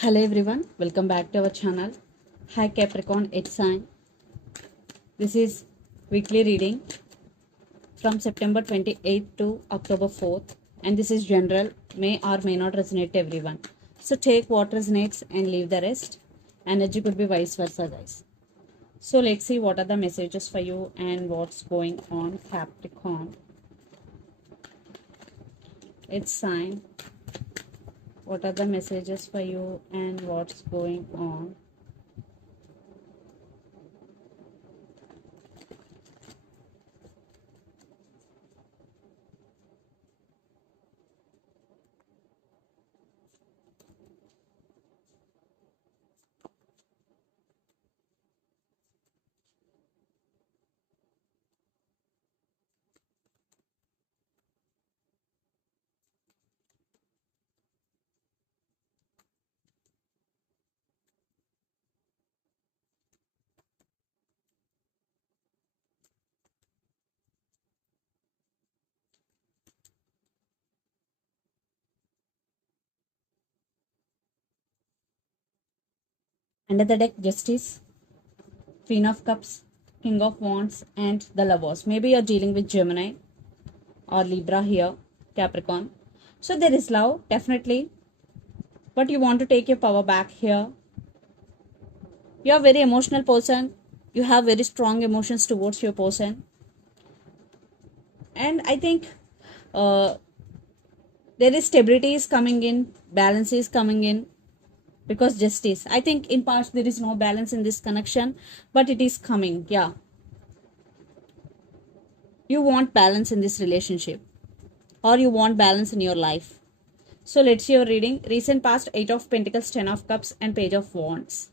Hello everyone, welcome back to our channel. Hi Capricorn, it's sign. This is weekly reading from September 28th to October 4th, and this is general, may or may not resonate to everyone. So take what resonates and leave the rest. Energy could be vice versa, guys. So let's see what are the messages for you and what's going on, Capricorn. It's sign. What are the messages for you and what's going on? Under the deck, Justice, Queen of Cups, King of Wands, and the Lovers. Maybe you're dealing with Gemini or Libra here, Capricorn. So there is love, definitely, but you want to take your power back here. You're a very emotional person. You have very strong emotions towards your person. And I think uh, there is stability is coming in, balance is coming in, because justice. I think in parts there is no balance in this connection, but it is coming. Yeah. You want balance in this relationship, or you want balance in your life. So let's see your reading. Recent past, 8 of Pentacles, 10 of Cups, and Page of Wands.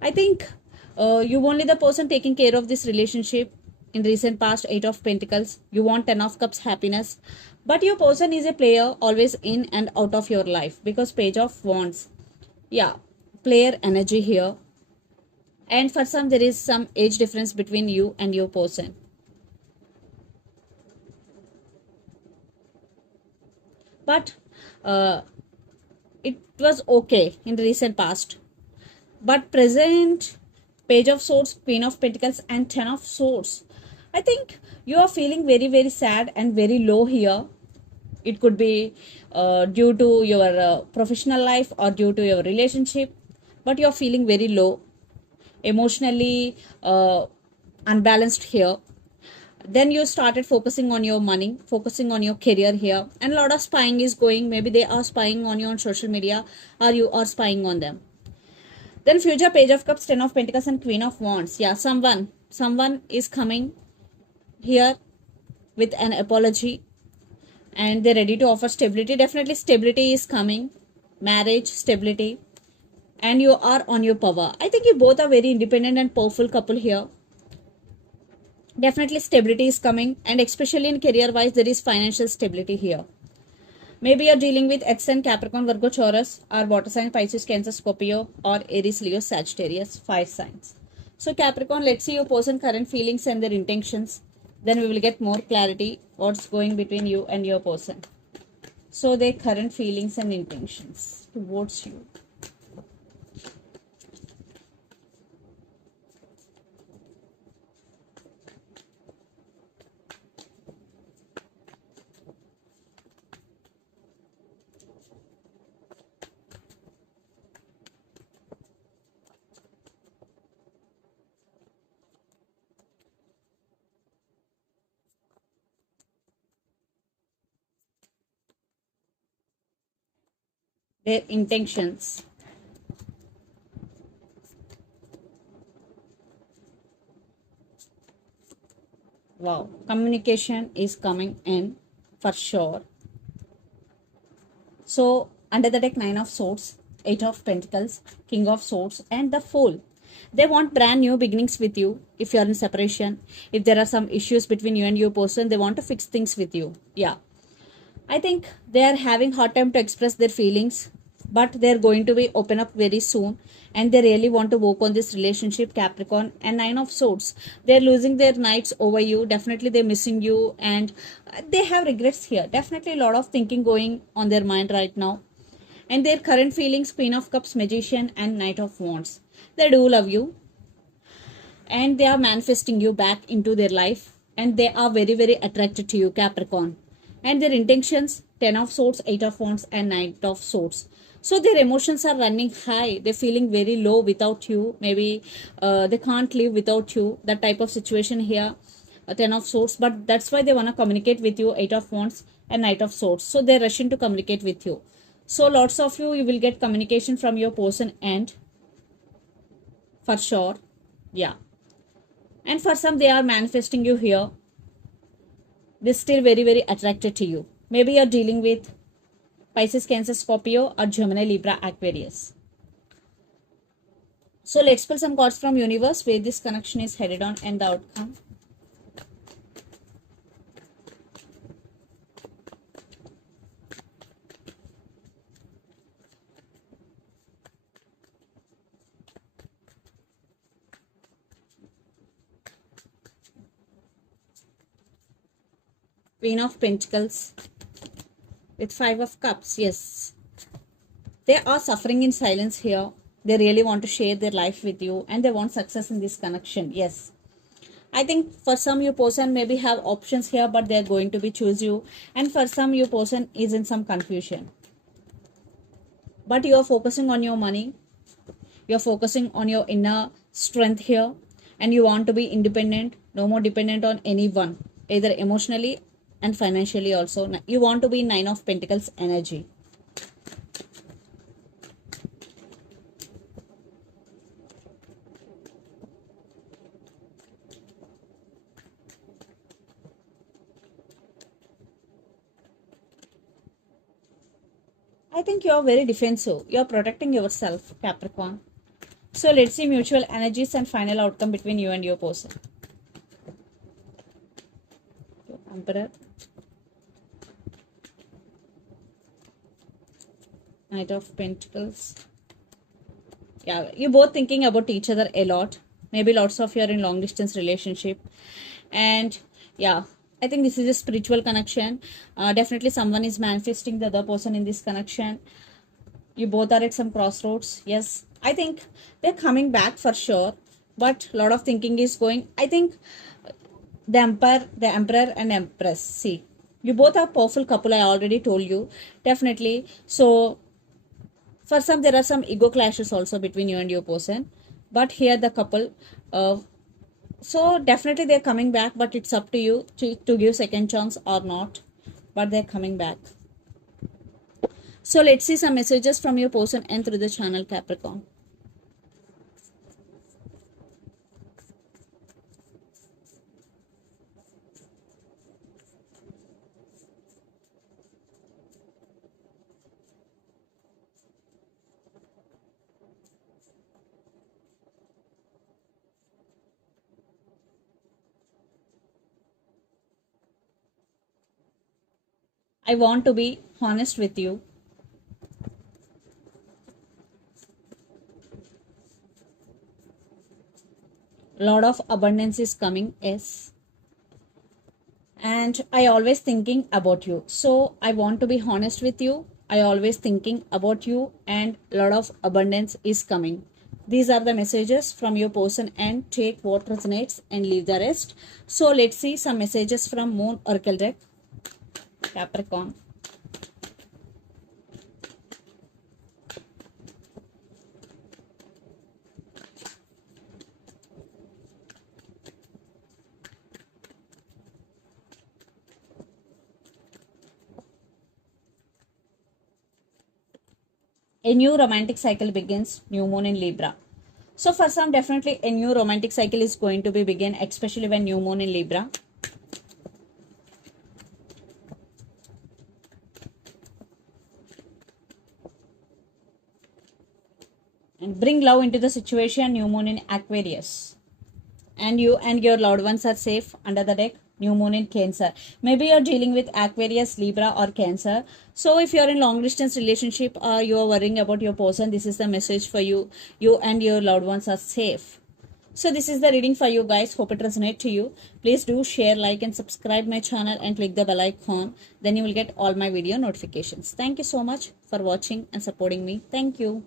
I think you only the person taking care of this relationship. In recent past, 8 of Pentacles, you want 10 of Cups happiness. But your person is a player, always in and out of your life. Because Page of Wands, yeah, player energy here. And for some, there is some age difference between you and your person. But uh, it was okay in the recent past. But present, Page of Swords, Queen of Pentacles, and 10 of Swords. I think you are feeling very, very sad and very low here. It could be due to your professional life or due to your relationship, but you are feeling very low, emotionally unbalanced here. Then you started focusing on your money, focusing on your career here, and a lot of spying is going. Maybe they are spying on you on social media, or you are spying on them. Then future, Page of Cups, 10 of Pentacles, and Queen of Wands. Yeah, someone is coming here with an apology, and they're ready to offer stability. Definitely stability is coming. Marriage, stability. And you are on your power. I think you both are very independent and powerful couple here. Definitely stability is coming, and especially in career wise, there is financial stability here. Maybe you're dealing with X and Capricorn, Virgo, Taurus, or water sign, Pisces, Cancer, Scorpio, or Aries, Leo, Sagittarius, 5 signs. So Capricorn, let's see your person current feelings and their intentions. Then we will get more clarity what's going between you and your person. So their current feelings and intentions towards you. Their intentions. Wow, communication is coming in for sure. So under the deck, 9 of Swords, 8 of Pentacles, King of Swords, and the Fool. They want brand new beginnings with you. If you are in separation, if there are some issues between you and your person, they want to fix things with you. Yeah, I think they are having hard time to express their feelings, but they're going to be open up very soon, and they really want to work on this relationship, Capricorn. And 9 of Swords, they're losing their nights over you. Definitely they're missing you, and they have regrets here. Definitely a lot of thinking going on their mind right now. And their current feelings, Queen of Cups, Magician, and Knight of Wands. They do love you, and they are manifesting you back into their life, and they are very, very attracted to you, Capricorn. And their intentions, 10 of Swords, 8 of Wands, and Knight of Swords. So their emotions are running high. They're feeling very low without you. Maybe they can't live without you. That type of situation here, 10 of Swords. But that's why they want to communicate with you, 8 of Wands and Knight of Swords. So they're rushing to communicate with you. So lots of you will get communication from your person, and for sure, yeah. And for some, they are manifesting you here. They're still very, very attracted to you. Maybe you're dealing with Pisces, Cancer, Scorpio, or Gemini, Libra, Aquarius. So let's pull some cards from universe where this connection is headed on and the outcome. Queen of Pentacles with 5 of Cups. Yes, they are suffering in silence here. They really want to share their life with you, and they want success in this connection. Yes, I think for some your person maybe have options here, but they're going to be choose you. And for some your person is in some confusion. But you are focusing on your money. You're focusing on your inner strength here. And you want to be independent. No more dependent on anyone. Either emotionally and financially also. You want to be 9 of Pentacles energy. I think you're very defensive. You're protecting yourself, Capricorn. So let's see mutual energies and final outcome between you and your person. Emperor. Knight of Pentacles. Yeah, you're both thinking about each other a lot. Maybe lots of you are in long distance relationship. And yeah, I think this is a spiritual connection. Definitely someone is manifesting the other person in this connection. You both are at some crossroads. Yes, I think they're coming back for sure. But a lot of thinking is going. I think the emperor and empress. See, you both are powerful couple. I already told you. Definitely. So for some, there are some ego clashes also between you and your person. But here the couple, so definitely they're coming back, but it's up to you to give second chance or not. But they're coming back. So let's see some messages from your person and through the channel, Capricorn. I want to be honest with you. Lot of abundance is coming. Yes. And I always thinking about you. So I want to be honest with you. I always thinking about you, and lot of abundance is coming. These are the messages from your person, and take what resonates and leave the rest. So let's see some messages from Moon Oracle deck, Capricorn. A new romantic cycle begins, new moon in Libra. So for some, definitely a new romantic cycle is going to be begin, especially when new moon in Libra. And bring love into the situation, new moon in Aquarius. And you and your loved ones are safe under the deck, new moon in Cancer. Maybe you're dealing with Aquarius, Libra, or Cancer. So if you're in long distance relationship or you are worrying about your person, this is the message for you. You and your loved ones are safe. So this is the reading for you guys. Hope it resonates to you. Please do share, like and subscribe my channel and click the bell icon. Then you will get all my video notifications. Thank you so much for watching and supporting me. Thank you.